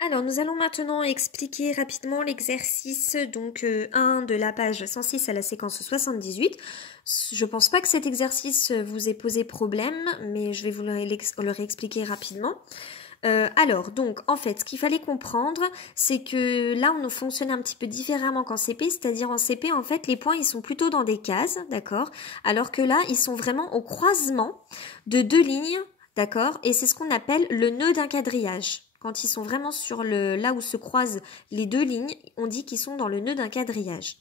Alors, nous allons maintenant expliquer rapidement l'exercice 1 de la page 106 à la séquence 78. Je pense pas que cet exercice vous ait posé problème, mais je vais vous le réexpliquer rapidement. En fait, ce qu'il fallait comprendre, c'est que là, on fonctionne un petit peu différemment qu'en CP, c'est-à-dire en CP, en fait, les points, ils sont plutôt dans des cases, d'accord? Alors que là, ils sont vraiment au croisement de deux lignes, d'accord? Et c'est ce qu'on appelle le nœud d'un quadrillage. Quand ils sont vraiment sur là où se croisent les deux lignes, on dit qu'ils sont dans le nœud d'un quadrillage.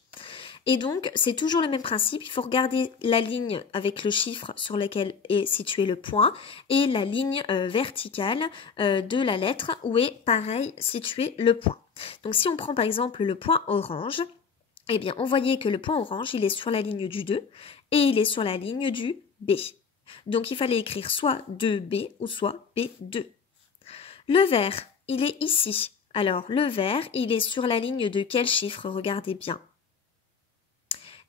Et donc, c'est toujours le même principe, il faut regarder la ligne avec le chiffre sur lequel est situé le point et la ligne verticale de la lettre où est pareil situé le point. Donc si on prend par exemple le point orange, eh bien on voyait que le point orange, il est sur la ligne du 2 et il est sur la ligne du B. Donc il fallait écrire soit 2B ou soit B2. Le vert, il est ici. Alors le vert, il est sur la ligne de quel chiffre? Regardez bien.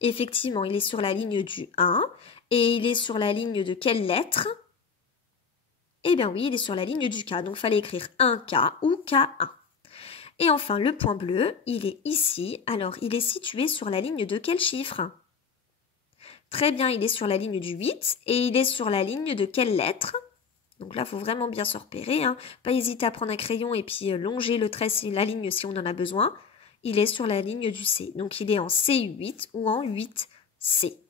Effectivement, il est sur la ligne du 1 et il est sur la ligne de quelle lettre? Eh bien oui, il est sur la ligne du K, donc il fallait écrire 1K ou K1. Et enfin, le point bleu, il est ici, alors il est situé sur la ligne de quel chiffre? Très bien, il est sur la ligne du 8 et il est sur la ligne de quelle lettre? Donc là, il faut vraiment bien se repérer, hein. Pas hésiter à prendre un crayon et puis longer le trait, la ligne si on en a besoin. Il est sur la ligne du C. Donc il est en C8 ou en 8C.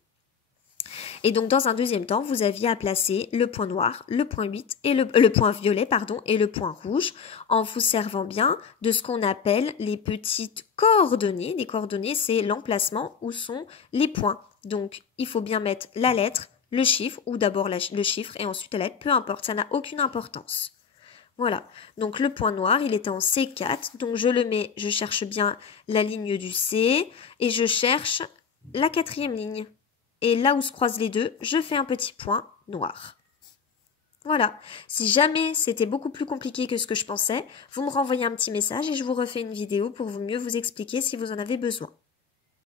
Et donc dans un deuxième temps, vous aviez à placer le point noir, le point 8 et le point violet et le point rouge en vous servant bien de ce qu'on appelle les petites coordonnées. Les coordonnées, c'est l'emplacement où sont les points. Donc il faut bien mettre la lettre, le chiffre ou d'abord le chiffre et ensuite la lettre, peu importe, ça n'a aucune importance. Voilà, donc le point noir, il était en C4, donc je cherche bien la ligne du C et je cherche la quatrième ligne. Et là où se croisent les deux, je fais un petit point noir. Voilà, si jamais c'était beaucoup plus compliqué que ce que je pensais, vous me renvoyez un petit message et je vous refais une vidéo pour mieux vous expliquer si vous en avez besoin.